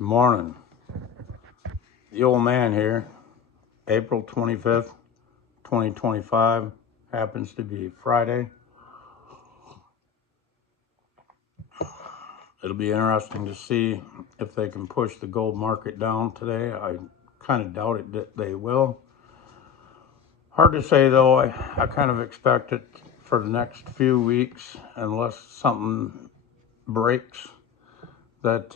Morning. The old man here. April 25th, 2025. Happens to be Friday. It'll be interesting to see if they can push the gold market down today. I kind of doubt it that they will. Hard to say though. I kind of expect it for the next few weeks, unless something breaks, that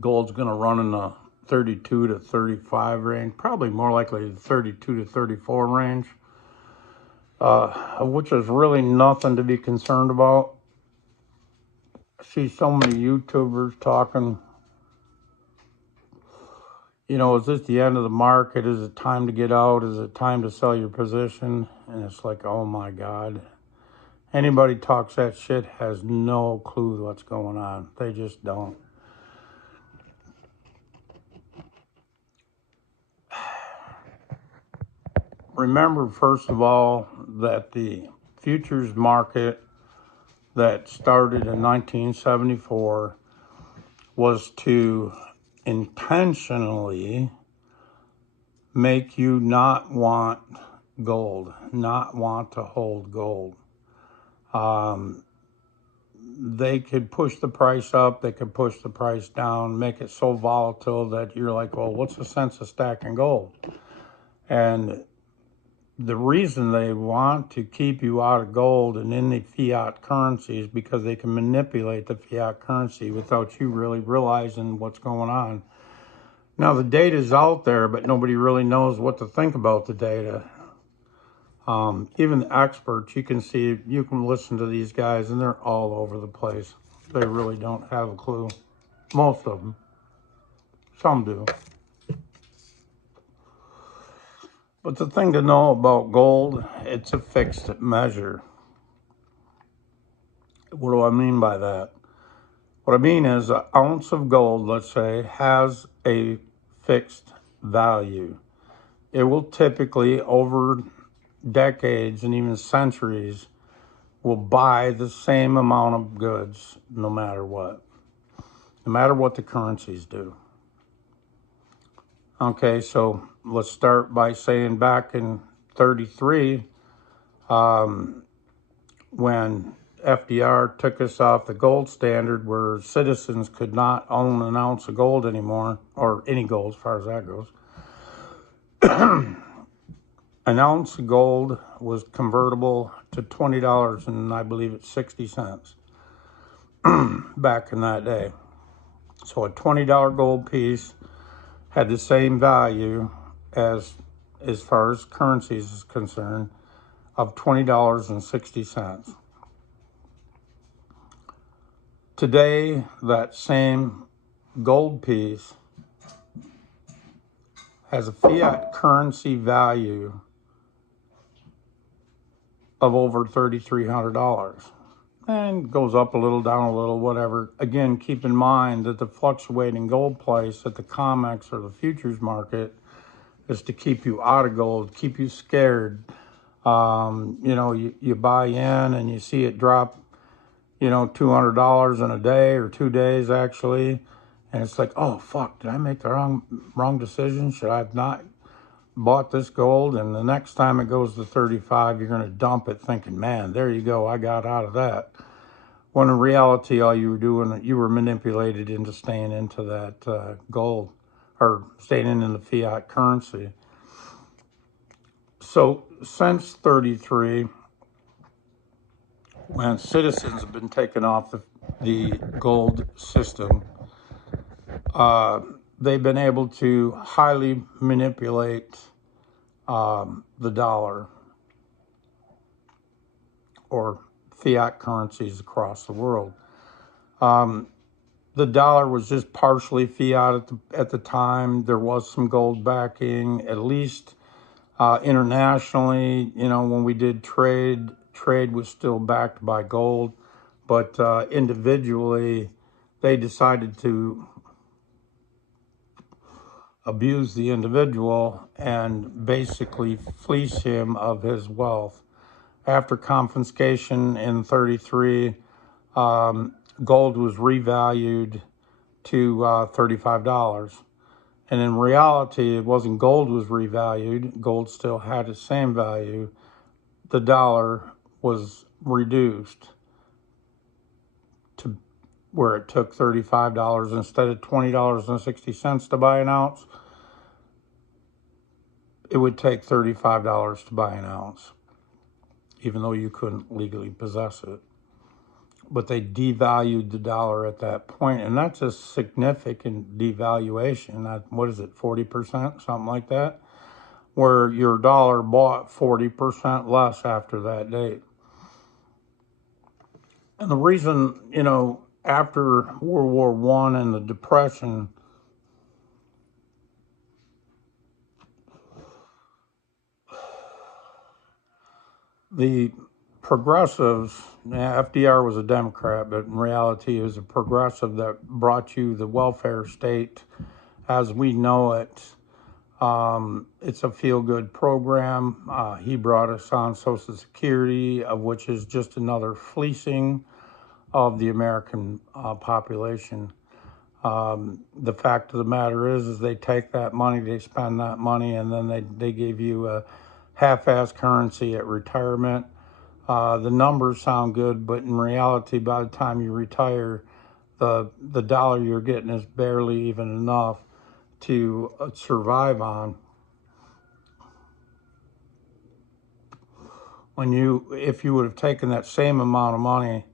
gold's going to run in the 32 to 35 range, probably more likely the 32 to 34 range, which is really nothing to be concerned about. I see so many YouTubers talking, is this the end of the market? Is it time to get out? Is it time to sell your position? And it's like, oh my God. Anybody talks that shit has no clue what's going on. They just don't. Remember, first of all, that the futures market that started in 1974 was to intentionally make you not want gold, not want to hold gold. They could push the price up, they could push the price down, make it so volatile that you're like, well, what's the sense of stacking gold? And the reason they want to keep you out of gold and in the fiat currency is because they can manipulate the fiat currency without you really realizing what's going on. Now, the data is out there, but nobody really knows what to think about the data. Even the experts, you can listen to these guys, and they're all over the place. They really don't have a clue. Most of them. Some do. But the thing to know about gold, it's a fixed measure. What do I mean by that? What I mean is an ounce of gold, let's say, has a fixed value. It will typically, over decades and even centuries, will buy the same amount of goods no matter what the currencies do. Okay, so let's start by saying back in 33, when FDR took us off the gold standard, where citizens could not own an ounce of gold anymore, or any gold as far as that goes. An ounce of gold was convertible to $20, and I believe it's 60 cents back in that day. So a $20 gold piece had the same value as far as currencies is concerned, of $20.60. Today, that same gold piece has a fiat currency value of over $3,300, and goes up a little, down a little, whatever. Again, keep in mind that the fluctuating gold price at the COMEX or the futures market is to keep you out of gold, keep you scared. You buy in and you see it drop, $200 in a day or 2 days actually, and it's like, oh fuck, did I make the wrong decision? Should I have not bought this gold? And the next time it goes to 35, you're going to dump it thinking, man, there you go, I got out of that. When in reality, all you were doing, you were manipulated into staying into that gold, or staying in the fiat currency. So since 33, when citizens have been taken off the gold system, they've been able to highly manipulate the dollar or fiat currencies across the world. The dollar was just partially fiat at the time. There was some gold backing, at least internationally. When we did trade was still backed by gold, but individually, they decided to abuse the individual and basically fleece him of his wealth. After confiscation in 33, gold was revalued to $35. And in reality, it wasn't gold was revalued. Gold still had the same value. The dollar was reduced to where it took $35 instead of $20.60 to buy an ounce. It would take $35 to buy an ounce, even though you couldn't legally possess it. But they devalued the dollar at that point, and that's a significant devaluation. What is it, 40%, something like that? Where your dollar bought 40% less after that date. And the reason, after World War I and the Depression, the progressives, FDR was a Democrat, but in reality he was a progressive that brought you the welfare state as we know it. It's a feel-good program. He brought us on Social Security, of which is just another fleecing of the American population. The fact of the matter is they take that money, they spend that money, and then they give you a half-ass currency at retirement. The numbers sound good, but in reality, by the time you retire, the dollar you're getting is barely even enough to survive on. If you would have taken that same amount of money,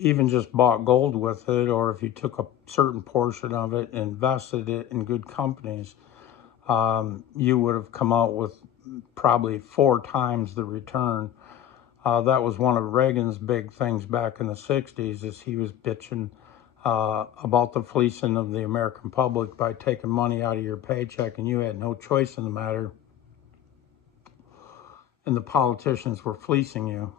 even just bought gold with it, or if you took a certain portion of it and invested it in good companies, you would have come out with probably 4 times the return. That was one of Reagan's big things back in the 60s, is he was bitching about the fleecing of the American public by taking money out of your paycheck, and you had no choice in the matter, and the politicians were fleecing you.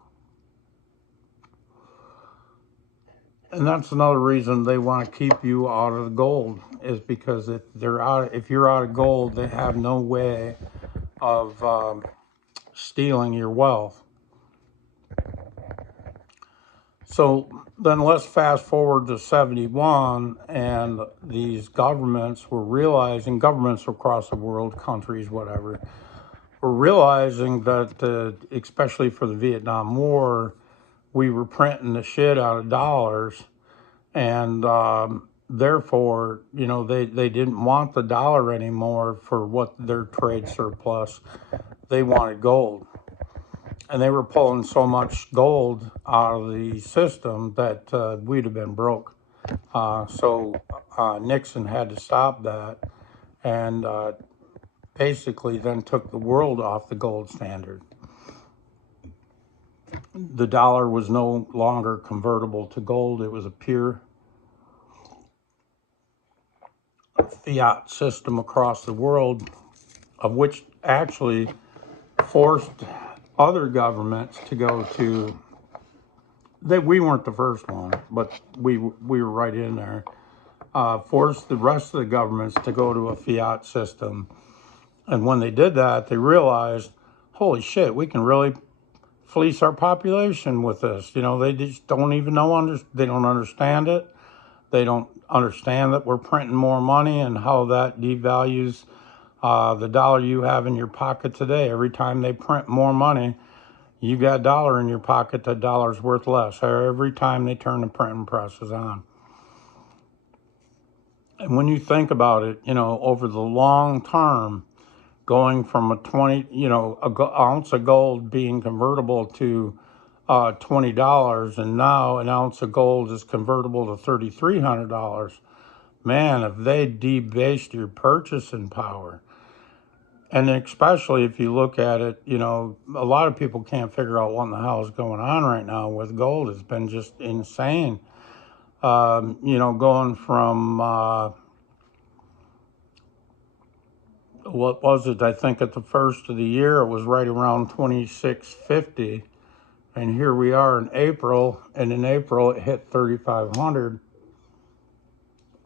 And that's another reason they want to keep you out of the gold, is because if you're out of gold, they have no way of stealing your wealth. So then let's fast forward to 71, and these governments were realizing, governments across the world, countries, whatever, were realizing that, especially for the Vietnam War, we were printing the shit out of dollars, and therefore, they didn't want the dollar anymore for what their trade surplus. They wanted gold. And they were pulling so much gold out of the system that we'd have been broke. So Nixon had to stop that, and basically then took the world off the gold standard. The dollar was no longer convertible to gold. It was a pure fiat system across the world, of which actually forced other governments to go to, we weren't the first one, but we were right in there, forced the rest of the governments to go to a fiat system. And when they did that, they realized, holy shit, we can really fleece our population with this. They just don't even know, they don't understand it. They don't understand that we're printing more money and how that devalues the dollar you have in your pocket today. Every time they print more money, you got a dollar in your pocket, that dollar's worth less. Every time they turn the printing presses on. And when you think about it, over the long term, going from a ounce of gold being convertible to $20, and now an ounce of gold is convertible to $3,300. Man, if they debased your purchasing power. And especially if you look at it, a lot of people can't figure out what in the hell is going on right now with gold. It's been just insane. Going from, what was it? I think at the first of the year, it was right around 2650. And here we are in April, and in April it hit 3,500.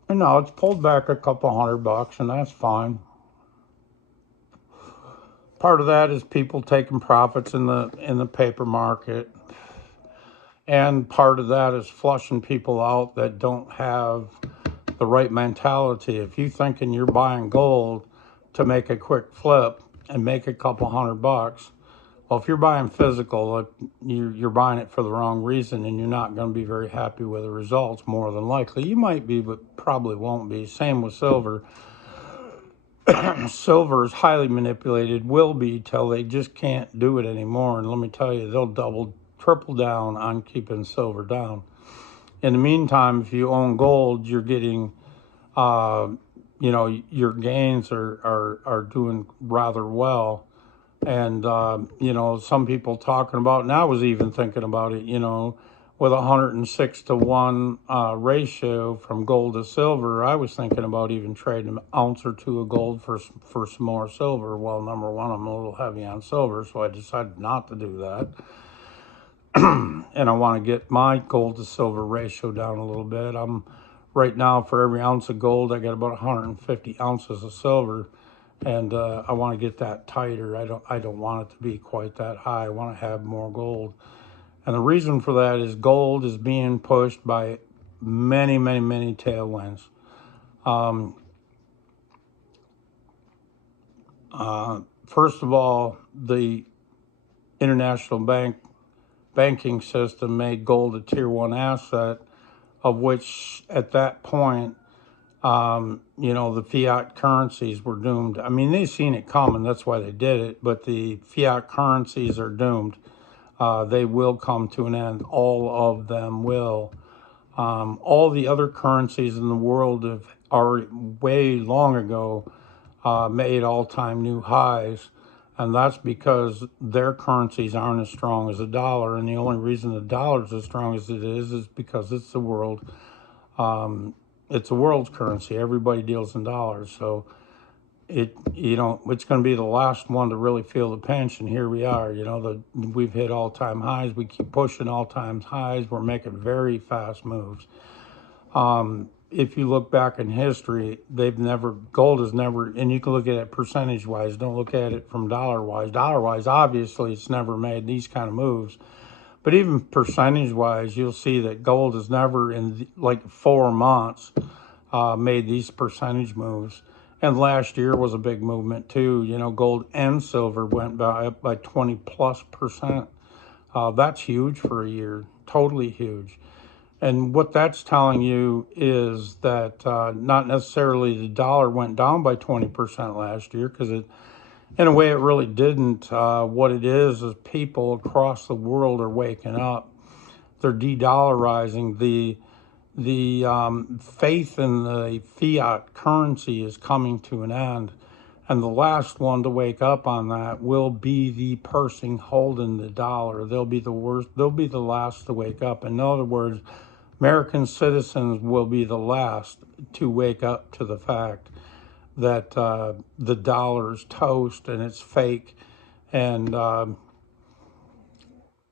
And now it's pulled back a couple $100, and that's fine. Part of that is people taking profits in the paper market. And part of that is flushing people out that don't have the right mentality. If you thinking you're buying gold to make a quick flip and make a couple $100, well, if you're buying physical, you're buying it for the wrong reason, and you're not going to be very happy with the results. More than likely, you might be, but probably won't be. Same with silver. Silver is highly manipulated, will be till they just can't do it anymore. And let me tell you, they'll double, triple down on keeping silver down. In the meantime, if you own gold, you're getting, your gains are doing rather well. And, some people talking about, and I was even thinking about it, with 106 to 1 ratio from gold to silver, I was thinking about even trading an ounce or two of gold for some more silver. Well, number one, I'm a little heavy on silver, so I decided not to do that. And I want to get my gold to silver ratio down a little bit. I'm right now, for every ounce of gold, I got about 150 ounces of silver, and I want to get that tighter. I don't want it to be quite that high. I want to have more gold. And the reason for that is gold is being pushed by many, many, many tailwinds. First of all, the international banking system made gold a tier 1 asset, of which at that point, the fiat currencies were doomed. I mean, they've seen it coming, that's why they did it, but the fiat currencies are doomed. They will come to an end. All of them will. All the other currencies in the world have already, way long ago, made all-time new highs. And that's because their currencies aren't as strong as the dollar. And the only reason the dollar is as strong as it is because it's the world. It's the world's currency. Everybody deals in dollars. So it's going to be the last one to really feel the pinch. And here we are. We've hit all-time highs. We keep pushing all-time highs. We're making very fast moves. If you look back in history, gold has never, and you can look at it percentage-wise, don't look at it from dollar-wise. Dollar-wise, obviously, it's never made these kind of moves. But even percentage-wise, you'll see that gold has never, in like 4 months, made these percentage moves. And last year was a big movement, too. Gold and silver went up by 20+%. That's huge for a year, totally huge. And what that's telling you is that not necessarily the dollar went down by 20% last year, because in a way it really didn't. What it is people across the world are waking up. They're de-dollarizing. The faith in the fiat currency is coming to an end. And the last one to wake up on that will be the person holding the dollar. They'll be the worst. They'll be the last to wake up. In other words, American citizens will be the last to wake up to the fact that the dollar's toast and it's fake, and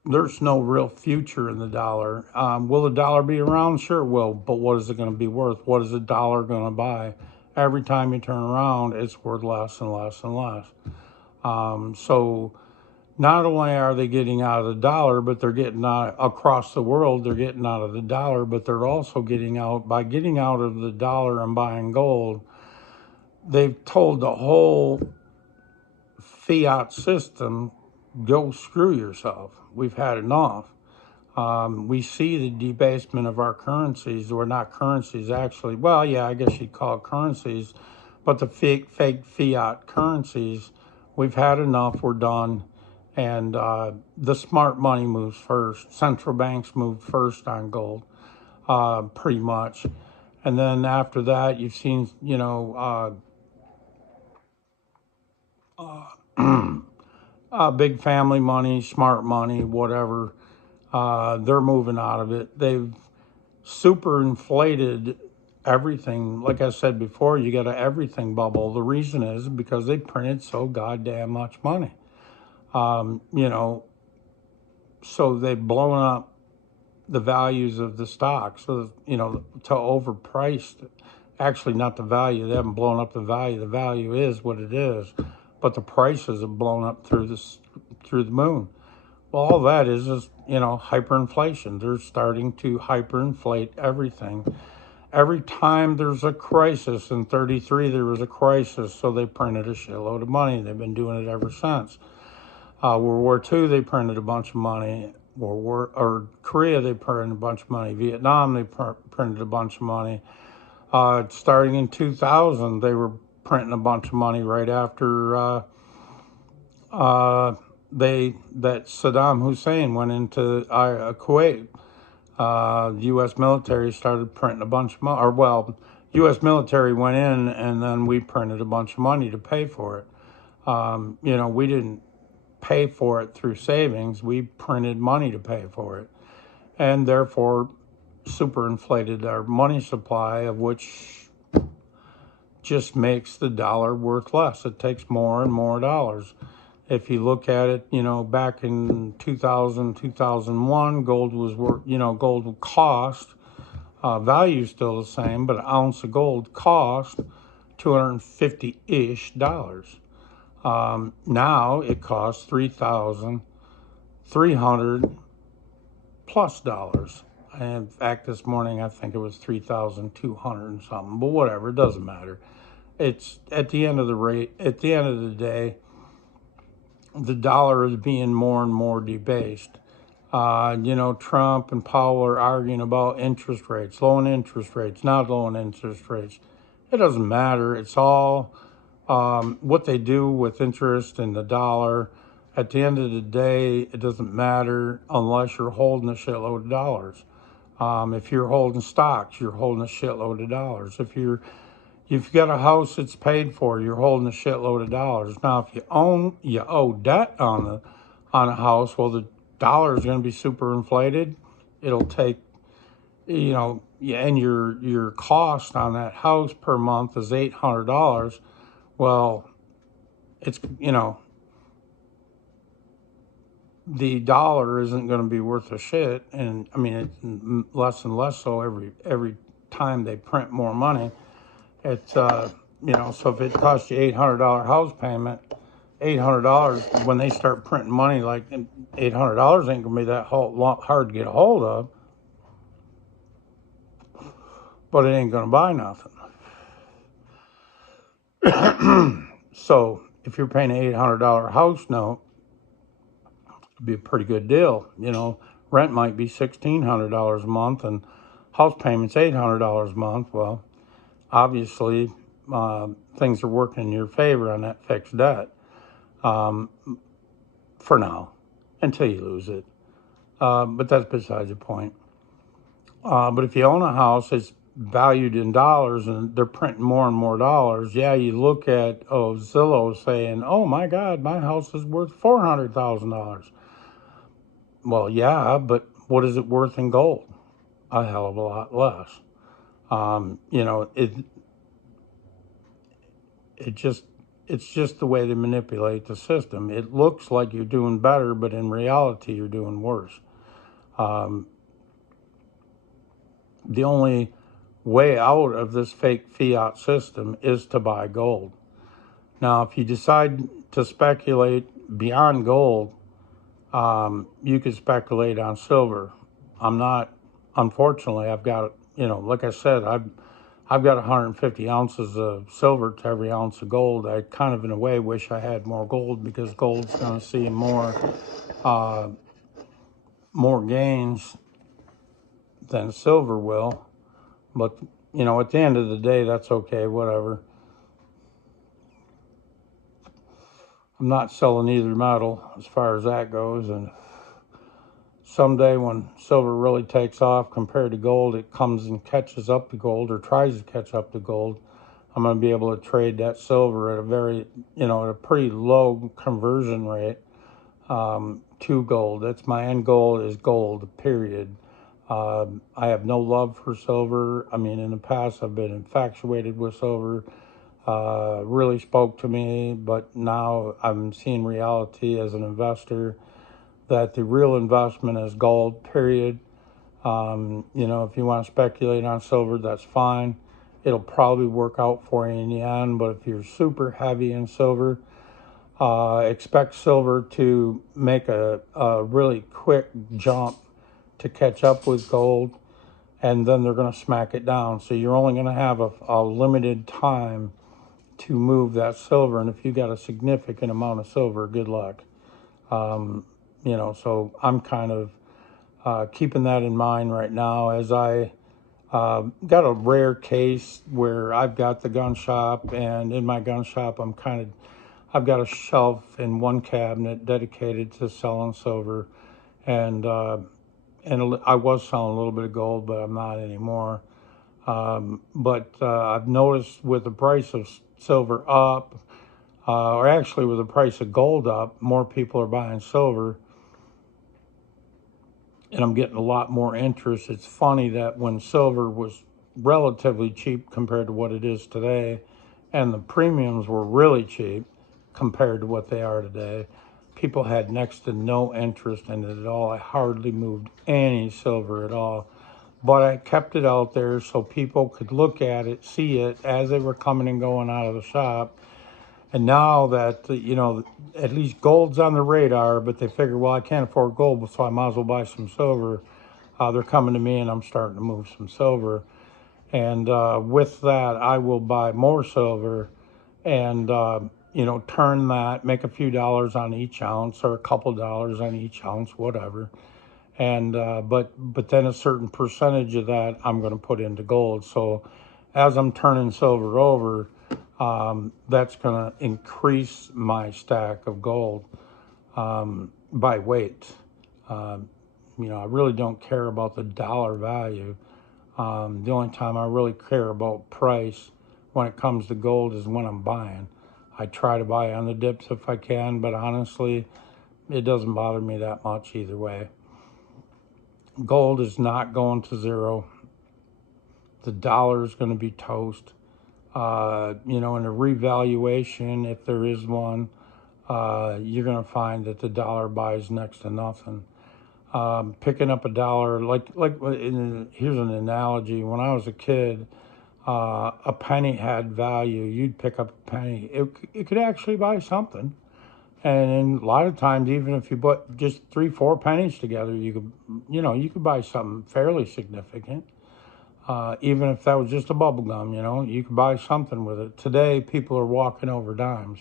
there's no real future in the dollar. Will the dollar be around? Sure it will, but what is it going to be worth? What is a dollar going to buy? Every time you turn around, it's worth less and less and less. So not only are they getting out of the dollar, but they're getting out across the world, they're getting out of the dollar, but they're also getting out, by getting out of the dollar and buying gold, they've told the whole fiat system, go screw yourself. We've had enough. We see the debasement of our currencies, or not currencies actually, well, yeah, I guess you'd call it currencies, but the fake fiat currencies, we've had enough, we're done. And the smart money moves first. Central banks move first on gold, pretty much. And then after that, you've seen, big family money, smart money, whatever. They're moving out of it. They've super inflated everything. Like I said before, you got an everything bubble. The reason is because they printed so goddamn much money. So they've blown up the values of the stock. So, to overpriced, actually not the value. They haven't blown up the value. The value is what it is, but the prices have blown up through the moon. Well, all that is, hyperinflation. They're starting to hyperinflate everything. Every time there's a crisis, in 33 there was a crisis, so they printed a shitload of money. They've been doing it ever since. World War II, they printed a bunch of money. Korea, they printed a bunch of money. Vietnam, they printed a bunch of money. Starting in 2000, they were printing a bunch of money right after that Saddam Hussein went into Kuwait. The U.S. military started printing a bunch of money, U.S. military went in, and then we printed a bunch of money to pay for it. We didn't pay for it through savings. We printed money to pay for it, and therefore superinflated our money supply, of which just makes the dollar worth less. It takes more and more dollars. If you look at it, back in 2000, 2001, gold was worth, gold would cost, value still the same, but an ounce of gold cost $250-ish. Now it costs $3,300 plus dollars. And in fact, this morning I think it was 3,200 and something, but whatever, it doesn't matter. It's at the end of the day, the dollar is being more and more debased. Trump and Powell are arguing about interest rates, lowering interest rates, not lowering interest rates. It doesn't matter. It's all what they do with interest and the dollar. At the end of the day, it doesn't matter unless you're holding a shitload of dollars. If you're holding stocks, you're holding a shitload of dollars. If you've got a house that's paid for, you're holding a shitload of dollars. Now, if you owe debt on a house, well, the dollar is going to be super inflated. It'll take, and your cost on that house per month is $800. Well, it's, the dollar isn't going to be worth a shit. And I mean, it's less and less so every time they print more money. It's, so if it costs you $800 house payment, $800, when they start printing money, like $800 ain't gonna be that hard to get a hold of, but it ain't gonna buy nothing. So if you're paying an $800 house note, it'd be a pretty good deal. Rent might be $1,600 a month and house payment's $800 a month. Well, obviously, things are working in your favor on that fixed debt, for now, until you lose it. But that's besides the point. But if you own a house, it's valued in dollars and they're printing more and more dollars. Yeah, you look at Zillow saying, oh my God, my house is worth $400,000. Well, yeah, but what is it worth in gold? A hell of a lot less. It's just the way they manipulate the system. It looks like you're doing better, but in reality, you're doing worse. The only way out of this fake fiat system is to buy gold. Now, if you decide to speculate beyond gold, you could speculate on silver. Unfortunately, I've got, like I said, I've got 150 ounces of silver to every ounce of gold. I kind of, in a way, wish I had more gold, because gold's going to see more gains than silver will. But, at the end of the day, that's okay, whatever. I'm not selling either metal as far as that goes. And someday when silver really takes off compared to gold, it comes and catches up to gold, or tries to catch up to gold. I'm going to be able to trade that silver at a pretty low conversion rate to gold. That's my end goal, is gold, period. I have no love for silver. I mean, in the past, I've been infatuated with silver. Really spoke to me, but now I'm seeing reality as an investor that the real investment is gold, period. If you want to speculate on silver, that's fine. It'll probably work out for you in the end, but if you're super heavy in silver, Expect silver to make a really quick jump to catch up with gold, and then they're going to smack it down. So you're only going to have a limited time to move that silver. And if you got a significant amount of silver, good luck. So I'm kind of keeping that in mind right now as I got a rare case where I've got the gun shop, and in my gun shop, I've got a shelf in one cabinet dedicated to selling silver, and I was selling a little bit of gold, but I'm not anymore. But I've noticed with the price of silver up, or actually with the price of gold up, more people are buying silver, and I'm getting a lot more interest. It's funny that when silver was relatively cheap compared to what it is today, and the premiums were really cheap compared to what they are today, people had next to no interest in it at all. I hardly moved any silver at all. But I kept it out there so people could look at it, see it as they were coming and going out of the shop. And now that, at least gold's on the radar, but they figure, well, I can't afford gold, so I might as well buy some silver. They're coming to me and I'm starting to move some silver. And with that, I will buy more silver and, turn that, make a few dollars on each ounce or a couple dollars on each ounce, whatever. And but then a certain percentage of that I'm going to put into gold. So as I'm turning silver over, that's going to increase my stack of gold by weight. I really don't care about the dollar value. The only time I really care about price when it comes to gold is when I'm buying. I try to buy on the dips if I can, but honestly, it doesn't bother me that much either way. Gold is not going to zero. The dollar is going to be toast. In a revaluation, if there is one, you're going to find that the dollar buys next to nothing. Picking up a dollar, here's an analogy. When I was a kid, a penny had value. You'd pick up a penny. It could actually buy something. And a lot of times, even if you put just 3-4 pennies together, you could buy something fairly significant. Even if that was just a bubble gum, you could buy something with it. Today, people are walking over dimes.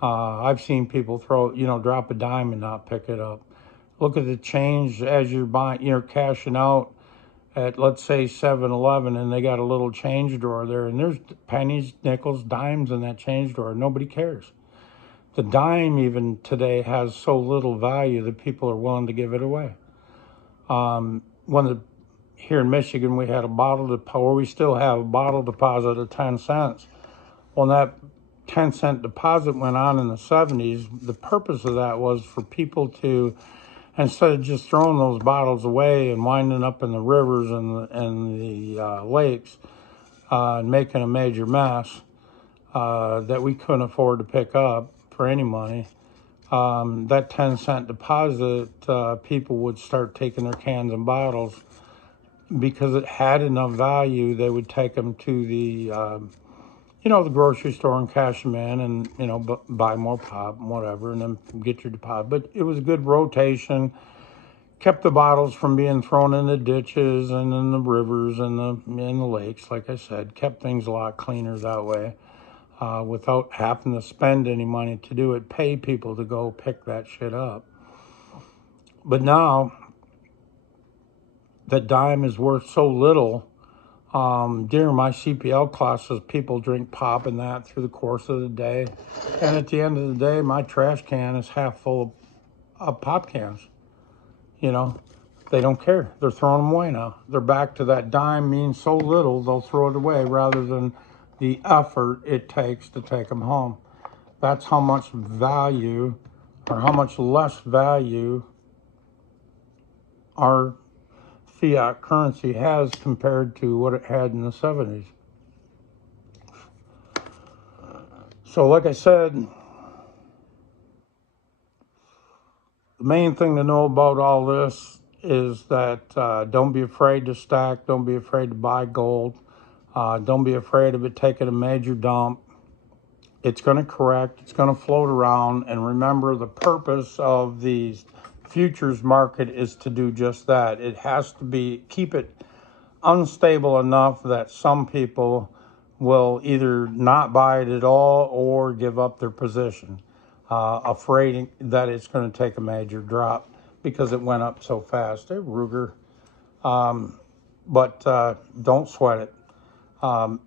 I've seen people drop a dime and not pick it up. Look at the change as you're buying, cashing out at, let's say, 7-Eleven, and they got a little change drawer there, and there's pennies, nickels, dimes in that change drawer. Nobody cares. The dime even today has so little value that people are willing to give it away. Here in Michigan, we had we still have a bottle deposit of 10 cents. When that 10-cent deposit went on in the 70s, the purpose of that was for people to, instead of just throwing those bottles away and winding up in the rivers and the lakes and making a major mess that we couldn't afford to pick up for any money, that 10-cent deposit, people would start taking their cans and bottles because it had enough value. They would take them to the grocery store and cash them in and, buy more pop and whatever, and then get your deposit. But it was a good rotation, kept the bottles from being thrown in the ditches and in the rivers and in the lakes, like I said, kept things a lot cleaner that way. Without having to spend any money to do it, pay people to go pick that shit up. But now that dime is worth so little. During my CPL classes, people drink pop and that through the course of the day. And at the end of the day, my trash can is half full of pop cans. They don't care. They're throwing them away now. They're back to that dime means so little, they'll throw it away rather than the effort it takes to take them home. That's how much value or how much less value our fiat currency has compared to what it had in the 70s. So like I said, the main thing to know about all this is that don't be afraid to stack, don't be afraid to buy gold, don't be afraid of it taking a major dump. It's going to correct. It's going to float around. And remember, the purpose of the futures market is to do just that. It has to be keep it unstable enough that some people will either not buy it at all or give up their position, afraid that it's going to take a major drop because it went up so fast. Hey, Ruger. But don't sweat it.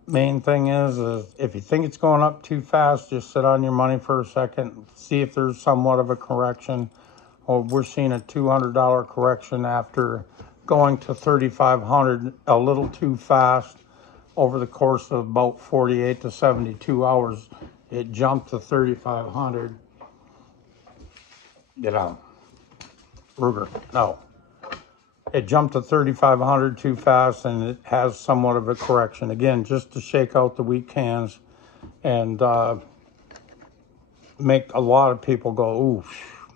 Main thing is if you think it's going up too fast, just sit on your money for a second, see if there's somewhat of a correction. Or we're seeing a $200 correction after going to 3,500 a little too fast over the course of about 48 to 72 hours. It jumped to 3,500. Get out. Ruger, no. It jumped to 3,500 too fast, and it has somewhat of a correction. Again, just to shake out the weak hands and make a lot of people go, ooh,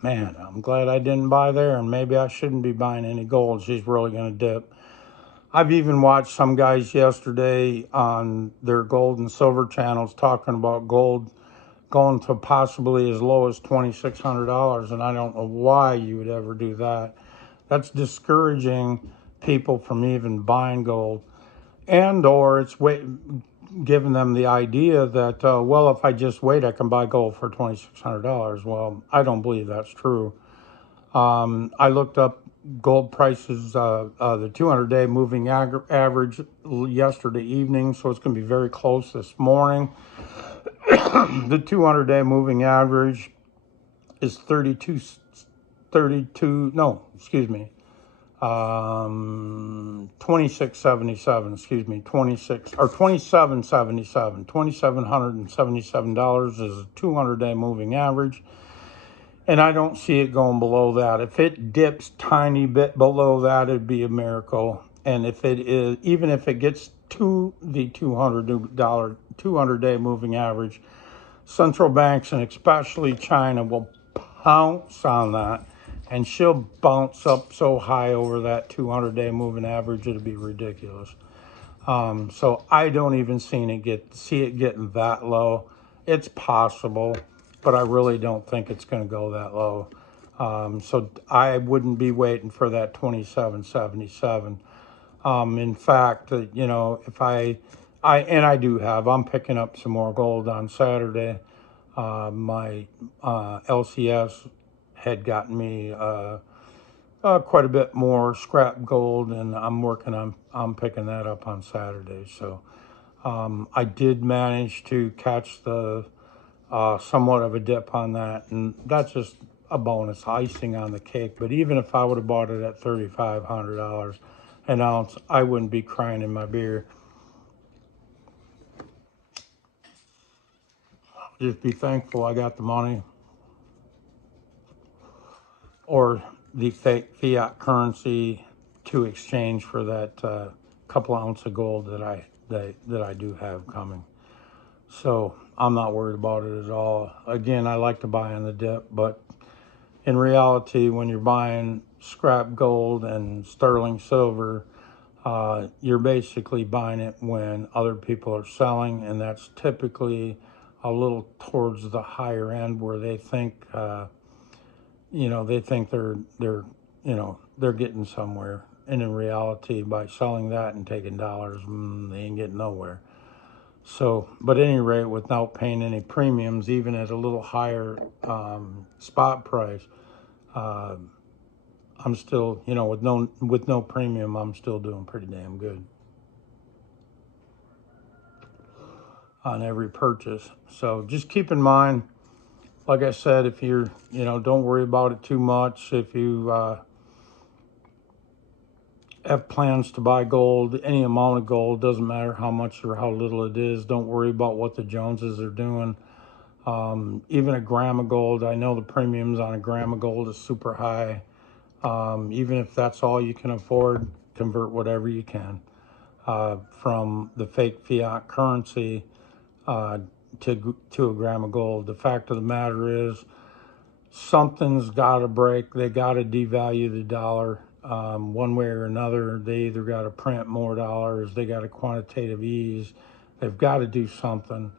man, I'm glad I didn't buy there, and maybe I shouldn't be buying any gold. She's really going to dip. I've even watched some guys yesterday on their gold and silver channels talking about gold going to possibly as low as $2,600, and I don't know why you would ever do that. That's discouraging people from even buying gold, and or it's giving them the idea that, well, if I just wait, I can buy gold for $2,600. Well, I don't believe that's true. I looked up gold prices, the 200-day moving average yesterday evening, so it's going to be very close this morning. The 200-day moving average is 2677, excuse me, 26 or 2777, $2,777 is a 200-day moving average, and I don't see it going below that. If it dips tiny bit below that, it'd be a miracle. And if it is, even if it gets to the $200-day moving average, central banks and especially China will pounce on that, and she'll bounce up so high over that 200-day moving average, it'll be ridiculous. So I don't even see it getting that low. It's possible, but I really don't think it's going to go that low. So I wouldn't be waiting for that 2777. In fact, if I'm picking up some more gold on Saturday. My LCS had gotten me quite a bit more scrap gold, and I'm picking that up on Saturday. So I did manage to catch the somewhat of a dip on that, and that's just a bonus, icing on the cake. But even if I would have bought it at $3,500 an ounce, I wouldn't be crying in my beer. Just be thankful I got the money, or the fake fiat currency to exchange for that couple ounce of gold that I do have coming. So I'm not worried about it at all. Again, I like to buy on the dip, but in reality, when you're buying scrap gold and sterling silver, you're basically buying it when other people are selling, and that's typically a little towards the higher end where they think they're getting somewhere, and in reality, by selling that and taking dollars, they ain't getting nowhere. So, but at any rate, without paying any premiums, even at a little higher spot price, I'm still, with no premium, I'm still doing pretty damn good on every purchase. So just keep in mind, like I said, if you're, don't worry about it too much. If you have plans to buy gold, any amount of gold, doesn't matter how much or how little it is, don't worry about what the Joneses are doing. Even a gram of gold, I know the premiums on a gram of gold is super high. Even if that's all you can afford, convert whatever you can from the fake fiat currency to a gram of gold. The fact of the matter is, something's got to break. They got to devalue the dollar one way or another. They either got to print more dollars, they got a quantitative ease. They've got to do something.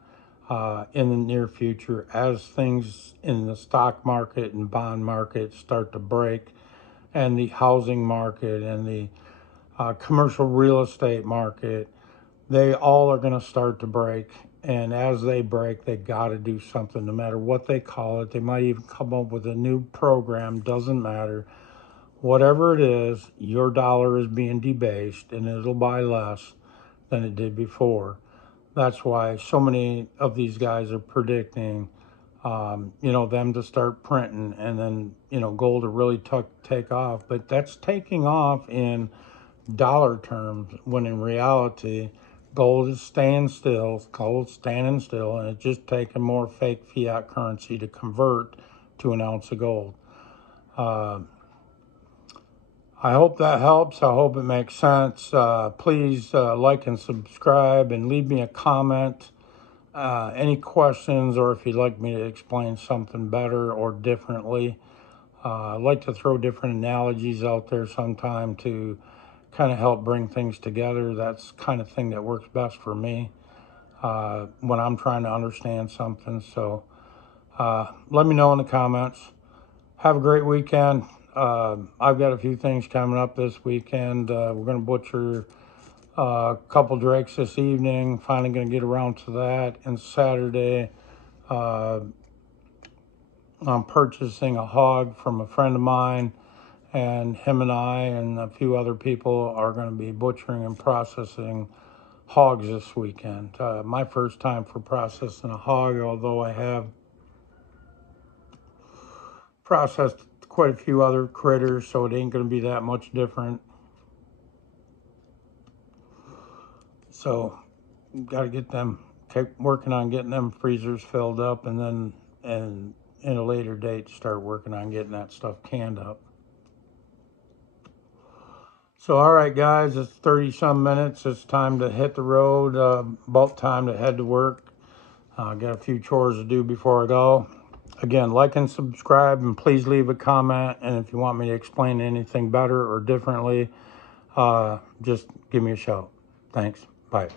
in the near future as things in the stock market and bond market start to break, and the housing market and the commercial real estate market. They all are going to start to break. And as they break, they got to do something, no matter what they call it. They might even come up with a new program, doesn't matter. Whatever it is, your dollar is being debased and it'll buy less than it did before. That's why so many of these guys are predicting, them to start printing, and then, gold to really take off. But that's taking off in dollar terms, when in reality, gold is standing still, and it's just taking more fake fiat currency to convert to an ounce of gold. I hope that helps. I hope it makes sense. Please like and subscribe and leave me a comment. Any questions, or if you'd like me to explain something better or differently. I like to throw different analogies out there sometime to kind of help bring things together. That's the kind of thing that works best for me when I'm trying to understand something. So let me know in the comments. Have a great weekend. I've got a few things coming up this weekend. We're going to butcher a couple drakes this evening. Finally going to get around to that. And Saturday, I'm purchasing a hog from a friend of mine, and him and I and a few other people are going to be butchering and processing hogs this weekend. My first time for processing a hog, although I have processed quite a few other critters, so it ain't going to be that much different. So got to get them, keep working on getting them freezers filled up, and then in a later date start working on getting that stuff canned up. So all right guys, it's 30 some minutes. It's time to hit the road. About time to head to work. Got a few chores to do before I go. Again, like and subscribe, and please leave a comment. And if you want me to explain anything better or differently, just give me a shout. Thanks. Bye.